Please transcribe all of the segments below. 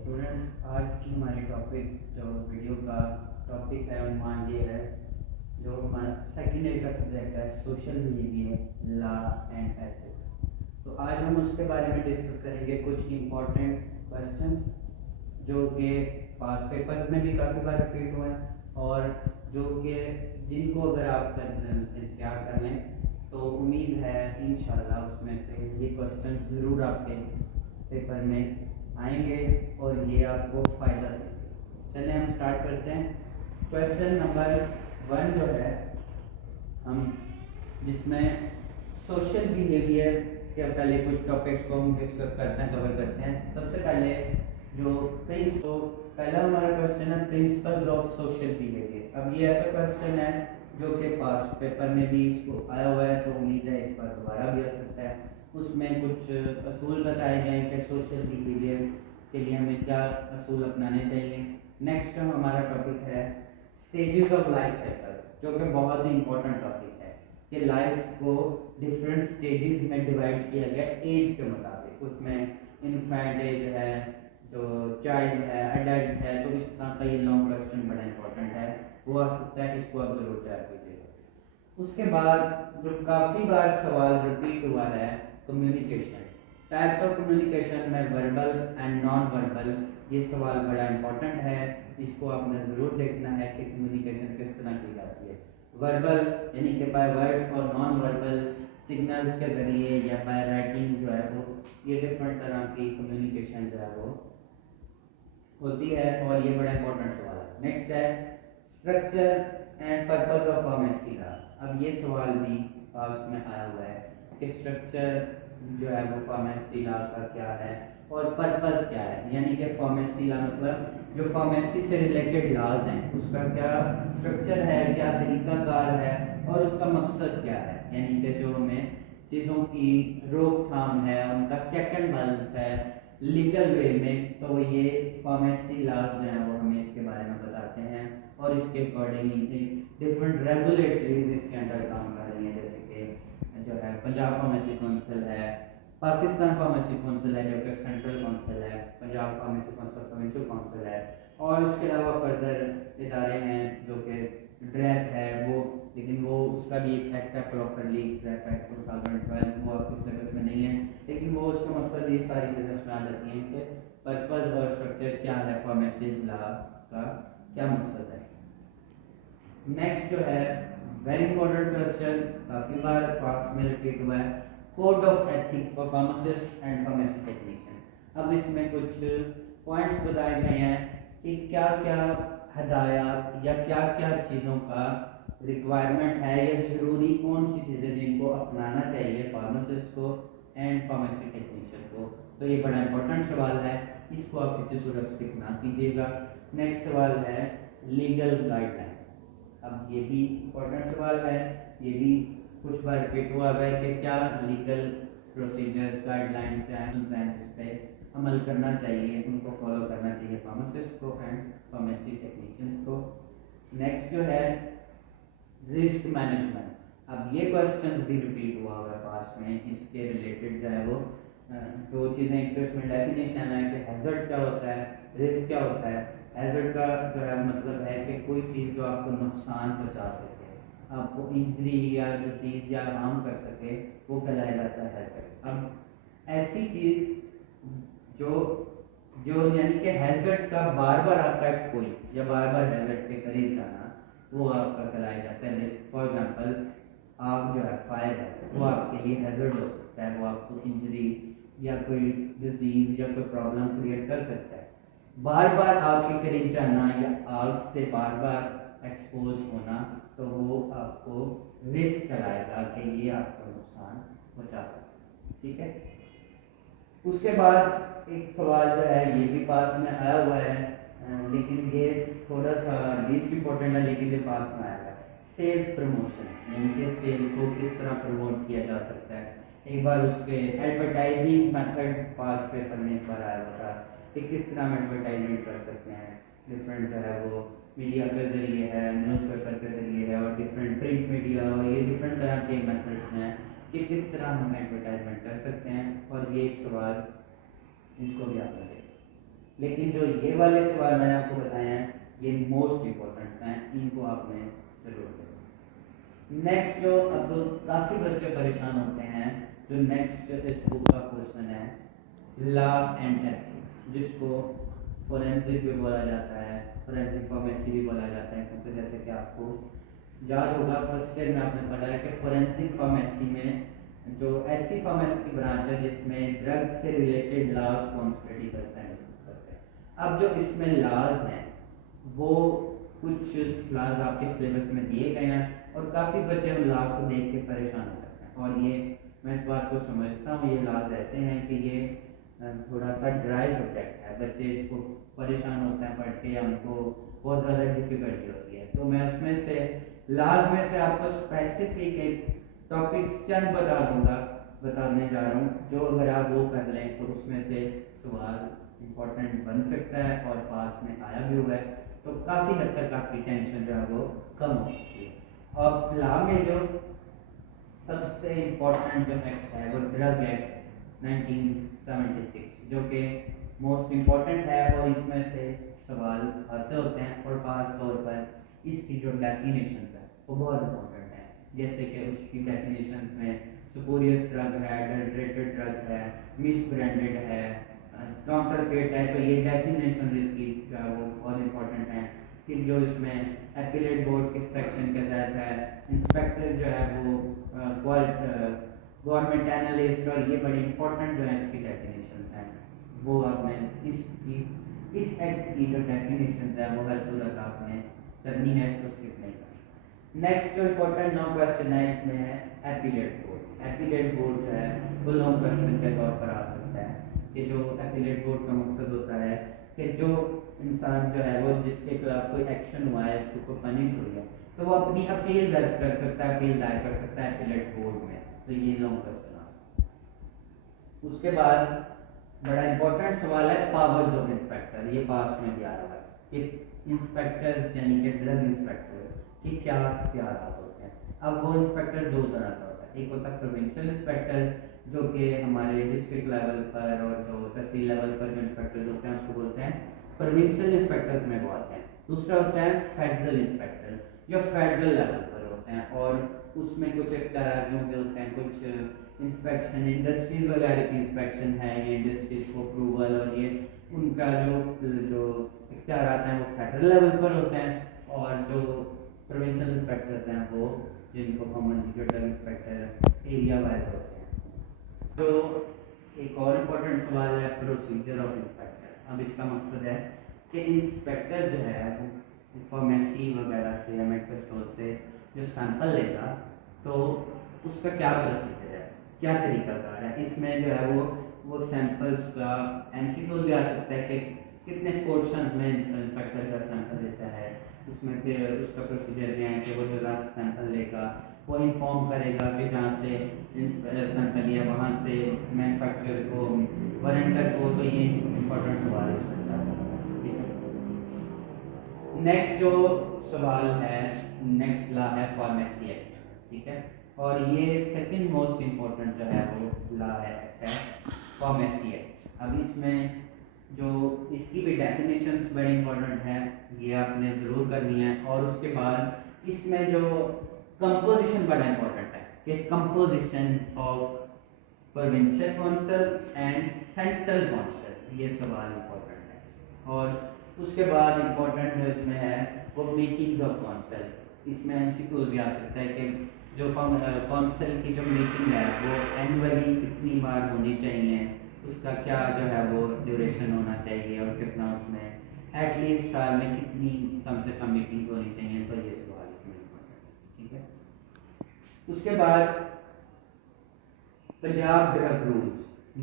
Students, आज की हमारी टॉपिक जो वीडियो का टॉपिक है उन्मान ये है, जो हमारा सेकेंड ईयर का सब्जेक्ट है social behaviour law and ethics. तो आज हम उसके बारे में डिस्कस करेंगे कुछ इम्पोर्टेंट क्वेश्चंस जो कि पास पेपर्स में भी काफ़ी बार रिपीट हुए हैं और जो कि जिनको अगर आप इंतजार कर लें तो उम्मीद है इंशाल्लाह उसमें से ये क्वेश्चन ज़रूर आपके पेपर में आएंगे और ये आपको फ़ायदा देंगे। चलिए हम स्टार्ट करते हैं। क्वेश्चन नंबर 1 जो है हम जिसमें सोशल बिहेवियर के पहले कुछ टॉपिक्स को हम डिस्कस करते हैं, कवर करते हैं। सबसे पहले जो तो पहला हमारा क्वेश्चन है प्रिंसिपल्स ऑफ सोशल बिहेवियर। अब ये ऐसा क्वेश्चन है जो कि पास पेपर में भी इसको आया हुआ है, तो उम्मीद है इस बार दोबारा भी आ सकता है। उसमें कुछ असूल बताए गए कि सोशल बिहेवियर के लिए हमें क्या असूल अपनाने चाहिए। नेक्स्ट हमारा टॉपिक है स्टेजेस ऑफ लाइफ साइकिल, जो कि बहुत ही इंपॉर्टेंट टॉपिक है कि लाइफ को डिफरेंट स्टेजेस में डिवाइड किया गया एज के मुताबिक। उसमें इन्फेंट एज है, जो चाइल्ड है, एडल्ट है, तो इस तरह का ये लॉन्ग क्वेश्चन बड़ा इंपॉर्टेंट है, वो आ सकता है, इसको आप जरूर तैयार कीजिएगा। उसके बाद जो काफ़ी बार सवाल रिपीट हुआ है कम्युनिकेशन, टाइप्स ऑफ कम्युनिकेशन में वर्बल एंड नॉन वर्बल, ये सवाल बड़ा इंपॉर्टेंट है, इसको आपने ज़रूर देखना है कि कम्युनिकेशन किस तरह की जाती है। वर्बल यानी कि बाय वर्ड्स और नॉन वर्बल सिग्नल्स के ज़रिए या बाय राइटिंग जो है वो, ये डिफरेंट तरह की कम्युनिकेशन जो है वो होती है और ये बड़ा इंपॉर्टेंट सवाल है। नेक्स्ट है structure and purpose of pharmacy law. अब ये सवाल भी पास में आया हुआ है कि स्ट्रक्चर जो है वो फार्मेसी लॉ का क्या है और पर्पस क्या है, यानी कि फार्मेसी लॉ मतलब जो फार्मेसी से रिलेटेड लॉज हैं उसका क्या स्ट्रक्चर है, क्या तरीकाकार है और उसका मकसद क्या है, यानी कि जो हमें चीज़ों की रोकथाम है, उनका चेक एंड बैलेंस है लीगल वे में, तो ये फार्मेसी लॉज जो हैं वो हमें इसके बारे में बताते हैं और इसके अकॉर्डिंगली डिफरेंट रेगुलेटरीज इसके अंदर काम कर रही हैं, जैसे कि जो है पंजाब फार्मेसी काउंसिल है, पाकिस्तान फार्मेसी काउंसिल है जो कि सेंट्रल काउंसिल है, Punjab pharmacy council provincial council है, और उसके अलावा फर्दर इदारे हैं जो कि ड्रैप है वो, लेकिन वो उसका भी एक एक्ट है प्रॉपरली, ड्रैप एक्ट 2012, वो आपके सिलेबस में नहीं है, लेकिन वो उसका मकसद ये सारी चीज़ें उसमें आ जाती हैं कि पर्पस और स्ट्रक्चर क्या है, फार्मेसी लॉ का क्या मकसद है। नेक्स्ट जो है वेरी इंपॉर्टेंट क्वेश्चन, काफ़ी बार पास में रिपीट हुआ है, code of ethics for pharmacist and pharmacy technician. अब इसमें कुछ पॉइंट्स बताए गए हैं कि क्या क्या हदायत या क्या क्या चीज़ों का रिक्वायरमेंट है या ज़रूरी कौन सी चीज़ें जिनको अपनाना चाहिए फार्मासिस्ट को एंड फार्मेसी टेक्नीशियन को। तो ये बड़ा इंपॉर्टेंट सवाल है, इसको आप किसी सूरत स्किप ना कीजिएगा। नेक्स्ट सवाल है लीगल गाइडलाइंस। अब ये भी इंपॉर्टेंट सवाल है, ये भी कुछ बार रिपीट हुआ है कि क्या लीगल प्रोसीजर गाइडलाइंस हैं जिस पे अमल करना चाहिए, उनको फॉलो करना चाहिए फार्मासिस्ट को एंड फार्मेसी टेक्नीशियंस को। नेक्स्ट जो है रिस्क मैनेजमेंट। अब ये क्वेश्चन भी रिपीट हुआ है पास में, इसके रिलेटेड जो है वो दो चीज़ें एक तो इसमें डेफिनेशन है कि हैजर्ड क्या होता है, रिस्क क्या होता है। हैजर्ड का जो है मतलब है कि कोई चीज़ जो आपको नुकसान पहुंचा सके, आपको इंजरी या जो चीज़ या हार्म कर सके, वो कहलाया जाता है हैजर्ड। अब ऐसी चीज़ जो जो यानी कि हैजर्ड का बार बार आपका एक्सपोज या बार बार हैजर्ड के करीब जाना, वो आपका कहलाया जाता है रिस्क। फॉर एग्जाम्पल आग जो है, फायर है, वो आपके लिए हैजर्ड हो सकता है, वो आपको इंजरी या कोई डिजीज या कोई प्रॉब्लम क्रिएट कर सकता है। बार बार आग के करीब जाना या आग से बार बार एक्सपोज होना, तो वो आपको रिस्क कहलाएगा कि ये आपको नुकसान पहुंचा सकता है। ठीक है, उसके बाद एक सवाल जो है ये भी पास में आया हुआ है, लेकिन ये थोड़ा सा लीस्ट इम्पोर्टेंट है, लेकिन ये पास में आया है सेल्स प्रमोशन, यानी कि सेल को किस तरह प्रमोट किया जा सकता है। एक बार उसके एडवर्टाइजिंग मेथड पास पेपर में एक बार आया हुआ था कि किस तरह हम एडवर्टाइजमेंट कर सकते हैं। डिफरेंट जो है वो मीडिया के ज़रिए है, न्यूज़पेपर के ज़रिए है और डिफरेंट प्रिंट मीडिया, और ये डिफरेंट तरह के मेथड्स हैं कि किस तरह हम एडवर्टाइजमेंट कर सकते हैं, और ये एक सवाल इसको भी आता है। लेकिन जो ये वाले सवाल मैंने आपको बताए हैं ये मोस्ट इम्पोर्टेंट हैं, इनको आपने जरूर देना। नेक्स्ट जो अब काफ़ी बच्चे परेशान होते हैं, जो नेक्स्ट इस बुक का क्वेश्चन है लॉ एंड एथिक्स, जिसको फोरेंसिक भी बोला जाता है, फोरेंसिक फार्मेसी भी बोला जाता है, क्योंकि जैसे कि आपको याद होगा फर्स्ट ईयर में आपने पढ़ा है कि फोरेंसिक फार्मेसी में जो ऐसी फार्मेसी की ब्रांच है जिसमें ड्रग्स से रिलेटेड लॉज को हम स्टडी करते हैं, डिस्कस करते हैं। अब जो इसमें लॉज हैं वो कुछ लॉज आपके सिलेबस में दिए गए हैं और काफ़ी बच्चे उन लॉज को देख के परेशान हो जाते हैं, और ये मैं इस बात को समझता हूँ, ये लॉज ऐसे हैं कि ये थोड़ा सा ड्राई सब्जेक्ट है, बच्चे इसको परेशान होते हैं पढ़ के या उनको बहुत ज़्यादा डिफिकल्टी होती है। तो मैं उसमें से लास्ट में से आपको स्पेसिफिक एक टॉपिक्स चंद बताने जा रहा हूँ, जो अगर आप वो कर लें तो उसमें से सवाल इम्पोर्टेंट बन सकता है और पास में आया भी हुआ है, तो काफ़ी हद तक आपकी टेंशन जो है वो कम हो सकती है। और लॉ में जो सबसे इम्पोर्टेंट जो एक्ट है वो ड्रग एक्ट 1976, जो कि मोस्ट इम्पोर्टेंट है और इसमें से सवाल आते होते हैं, और खास तौर पर इसकी जो डेफिनेशन है वो बहुत इम्पोर्टेंट है। जैसे कि उसकी डेफिनेशन में सुपोरियस ड्रग है, एडल्ट्रेटेड ड्रग है, मिस ब्रांडेड है, काउंटरफेट है, तो ये डेफिनेशन इसकी जो है वो बहुत इम्पोर्टेंट है। फिर जो इसमें एपिलेट बोर्ड के सेक्शन के तहत है, इंस्पेक्टर जो है वो गवर्नमेंट एनालिस्ट, और ये बड़ी इंपॉर्टेंट जो है इसकी डेफिनेशन हैं, वो आपने इस एक्ट की जो डेफिनेशन है वो हर सूरत आपने करनी है, इसको स्किप नहीं करना। नेक्स्ट जो इम्पोर्टेंट नौ क्वेश्चन है इसमें है एपिलेट बोर्ड। एपिलेट बोर्ड जो है वो लॉन्ग क्वेश्चन के तौर पर आ सकता है कि जो एपिलेट बोर्ड का मकसद होता है कि जो इंसान जो है वो जिसके खिलाफ कोई एक्शन हुआ है, उसको कोई पनिश हुई है, तो वो अपनी अपील दर्ज कर सकता है, अपील दायर कर सकता है एपिलेट बोर्ड में। तो ये लॉन्ग क्वेश्चन आ। उसके बाद बड़ा इंपॉर्टेंट सवाल है पावर्स ऑफ इंस्पेक्टर, ये पास में भी आ रहा है कि इंस्पेक्टर्स यानी कि ड्रग इंस्पेक्टर की क्या इख्तियारात होते हैं। अब वो इंस्पेक्टर दो तरह का होता है, एक होता है प्रोविंशियल इंस्पेक्टर जो कि हमारे डिस्ट्रिक्ट लेवल पर और जो तहसील लेवल पर जो इंस्पेक्टर्स होते हैं उसको बोलते हैं प्रोविंशियल इंस्पेक्टर्स में वो आते हैं। दूसरा होता है फेडरल इंस्पेक्टर जो फेडरल लेवल पर होते हैं, और उसमें कुछ इख्तियार यूँ होते हैं, कुछ इंस्पेक्शन इंडस्ट्रीज वगैरह की इंस्पेक्शन है, ये इंडस्ट्रीज को अप्रूवल और ये उनका जो इख्तियार हैं वो फेडरल लेवल पर होते हैं, और जो प्रोविंशियल इंस्पेक्टर्स हैं वो जिनको common drug inspector area wise होते हैं। तो एक और इम्पोर्टेंट सवाल है प्रोसीजर ऑफ इंस्पेक्टर। अब इसका मकसद है कि इंस्पेक्टर जो है वो फार्मेसी वगैरह से या मेडिकल स्टोर से जो सैंपल लेगा तो उसका क्या प्रोसीजर है, क्या तरीकाकार है। इसमें जो है वो सैंपल्स का एमसीक्यू भी आ सकता है कि कितने पोर्शन में इंस्पेक्टर का सैंपल लेता है, उसमें फिर उसका प्रोसीजर भी है कि वो जो लास्ट सैंपल लेगा वो इन्फॉर्म करेगा कि जहाँ से सैंपल लिया वहाँ से मैन्युफैक्चरर को वारंटर को, तो ये इम्पोर्टेंट सवाल हो सकता है। ठीक है, नेक्स्ट जो सवाल है, नेक्स्ट लॉ है फार्मेसी एक्ट। ठीक है, और ये सेकंड मोस्ट इम्पोर्टेंट जो है वो लॉ है फार्मेसी एक्ट। अब इसमें जो इसकी भी डेफिनेशंस बड़ी इंपॉर्टेंट है, ये आपने ज़रूर करनी है, और उसके बाद इसमें जो कंपोजिशन बड़ा इंपॉर्टेंट है कि composition of provincial council and central council, ये सवाल इंपॉर्टेंट है। और उसके बाद इंपॉर्टेंट जो इसमें है वो मीटिंग ऑफ काउंसिल, इसमें एमसीक्यू भी आ सकता है कि जो काउंसिल की जो मीटिंग है वो एनुअली कितनी बार होनी चाहिए, उसका क्या जो है वो ड्यूरेशन होना चाहिए, और कितना उसमें एटलीस्ट साल में कितनी कम से कम मीटिंग होनी चाहिए। तो ये सवाल इसमें इम्पोर्टेंट है। ठीक है, उसके बाद पंजाब ड्रग रूल्स,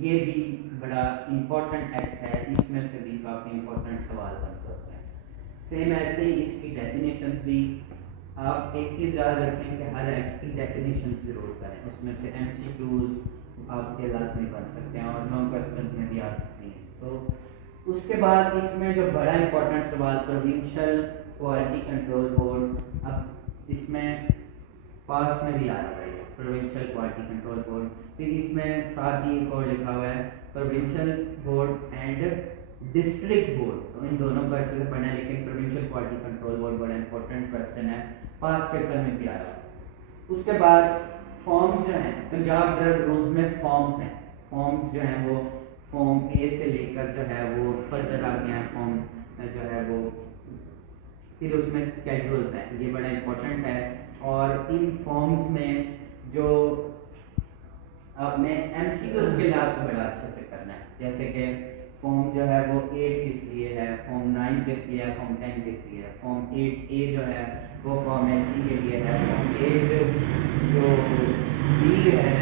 ये भी बड़ा इम्पोर्टेंट एक्ट है, इसमें से भी काफ़ी इम्पोर्टेंट सवाल बन सकते हैं। सेम ऐसे ही इसकी डेफिनेशन भी आप एक चीज़ याद रखें कि हर एक्ट की डेफिनेशन जरूर करें, उसमें से एमसीक्यूज आपके लाजमी बन सकते हैं और नॉन क्वेश्चन में भी आ सकती हैं। तो उसके बाद इसमें जो बड़ा इंपॉर्टेंट सवाल प्रोविंशियल क्वालिटी कंट्रोल बोर्ड, अब इसमें पास में भी आ रहा है प्रोविंशियल क्वालिटी कंट्रोल बोर्ड, फिर इसमें साथ ही एक और लिखा हुआ है provincial board and district board, तो इन दोनों को अच्छे से पढ़ना है, लेकिन प्रोविंशियल क्वालिटी कंट्रोल बोर्ड बड़ा इंपॉर्टेंट क्वेश्चन है, पास पेपर में भी आया। उसके बाद फॉर्म्स जो हैं, पंजाब ड्रग रूल्स में फॉर्म्स हैं, फॉर्म्स जो हैं वो फॉर्म ए से लेकर जो है वो फर्दर आ गया है, फॉर्म जो है वो फिर उसमें स्केड्यूल्स हैं, ये बड़ा इंपॉर्टेंट है। और इन फॉर्म्स में जो आपने एमसीक्यूज के लिहाज से बड़ा अच्छे से करना है, जैसे कि फॉर्म जो है वो 8 किस लिए है, फॉर्म 9 किस लिए है, फॉर्म 10 किस लिए है, फॉर्म 8 ए जो है वो फॉर्म एसी के लिए है, फॉर्म 8 जो बी है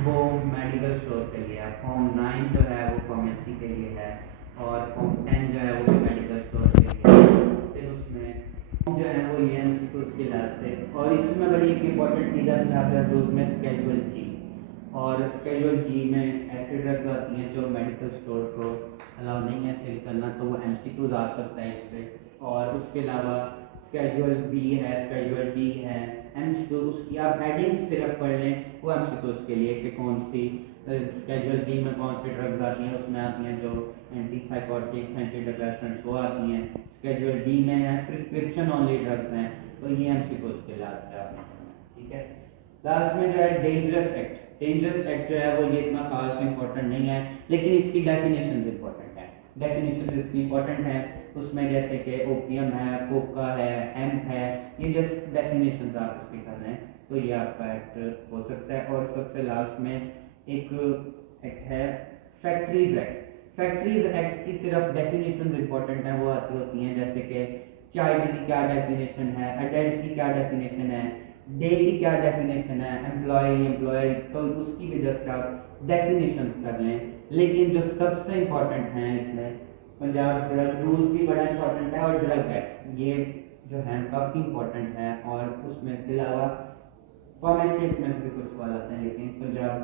वो मेडिकल स्टोर के लिए है, फॉर्म 9 जो है वो फार्मेसी के लिए है, और फॉर्म 10 जो है वो मेडिकल स्टोर के लिए है। फिर उसमें जो है वो ये एमसीक्यूज के लिहाज से, और इसमें बड़ी एक इंपॉर्टेंट चीज़ है पंजाब रूल्स में स्केड्यूल जी, और स्केड्यूल जी में ऐसी ड्रग्स आती हैं जो मेडिकल स्टोर को अलाउ नहीं है सेल करना, तो वो एमसीक्यूज आ सकता है इस पर। और उसके अलावा स्केड्यूल बी है, स्केड्यूल डी है, एमसीक्यू उसकी आप हेडिंग सिर्फ पढ़ लें, वो एमसीक्यूज के लिए कि कौन सी स्केड्यूल बी में कौन सी ड्रग्स आती हैं, उसमें आती हैं जो एंटी साइकोटिक्स, एंटी डिप्रेसेंट्स वो आती हैं। स्केड्यूल डी में है प्रिस्क्रिप्शन ओनली ड्रग्स हैं, तो ये एमसीक्यूज के लास्ट से आपने करना है, ठीक है। लास्ट में जो है डेंजरस एक्ट, डेंजरस एक्ट जो है वो ये इतना खास इंपॉर्टेंट नहीं है, लेकिन इसकी डेफिनेशन इंपॉर्टेंट है, डेफिनेशन इसकी इंपॉर्टेंट है। उसमें जैसे कि ओपियम है, कोका है, हेम्प है, ये जस्ट डेफिनेशन आप उसकी कर रहे हैं, तो ये आपका एक्ट हो सकता है। और सबसे लास्ट में एक एक्ट है फैक्ट्रीज एक्ट, फैक्ट्रीज एक्ट की सिर्फ डेफिनेशन इंपॉर्टेंट है, वो आती होती हैं जैसे कि चाइल्ड की क्या डेफिनेशन है, अडल्ट की क्या डेफिनेशन है, डे की क्या डेफिनेशन है, एम्प्लॉय, तो उसकी भी जस्ट आप डेफिनेशन कर लें। लेकिन जो सबसे इम्पोर्टेंट है इसमें पंजाब ड्रग रूल्स भी बड़ा इंपॉर्टेंट है, और ड्रग एक्ट ये जो है काफ़ी इंपॉर्टेंट है, और उसमें के अलावा कॉमर्शियल में भी कुछ सवाल आते हैं, लेकिन पंजाब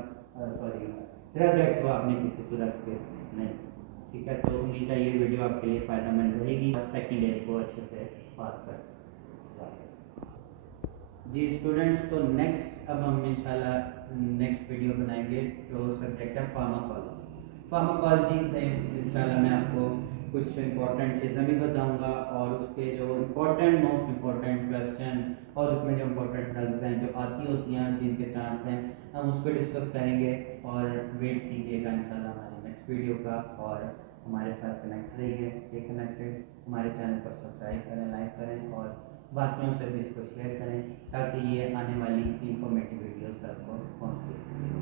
सॉरी ड्रग एक्ट को आपने किसी सूरत से नहीं, ठीक है। तो उम्मीद है ये वीडियो आपके लिए फ़ायदेमंद रहेगी, और सेकेंड ईयर को अच्छे से पास कर जी स्टूडेंट्स। तो नेक्स्ट अब हम इंशाल्लाह नेक्स्ट वीडियो बनाएंगे जो सब्जेक्ट है फार्माकोलॉजी। फार्माकोलॉजी में इंशाल्लाह मैं आपको कुछ इंपॉर्टेंट चीज़ें भी बताऊंगा, और उसके जो इम्पोर्टेंट मोस्ट इम्पोर्टेंट क्वेश्चन और उसमें जो इम्पोर्टेंट ड्रग्स हैं जो आती होती हैं जिनके चांस हैं, हम उस पर डिस्कस करेंगे। और वेट कीजिएगा इंशाल्लाह हमारे नेक्स्ट वीडियो का, और हमारे साथ कनेक्ट रहिए, स्टे कनेक्टेड, हमारे चैनल पर सब्सक्राइब करें, लाइक करें, और बाकियों से भी इसको शेयर करें, ताकि ये आने वाली इंफॉर्मेटिव वीडियोस आपको पहुँचे।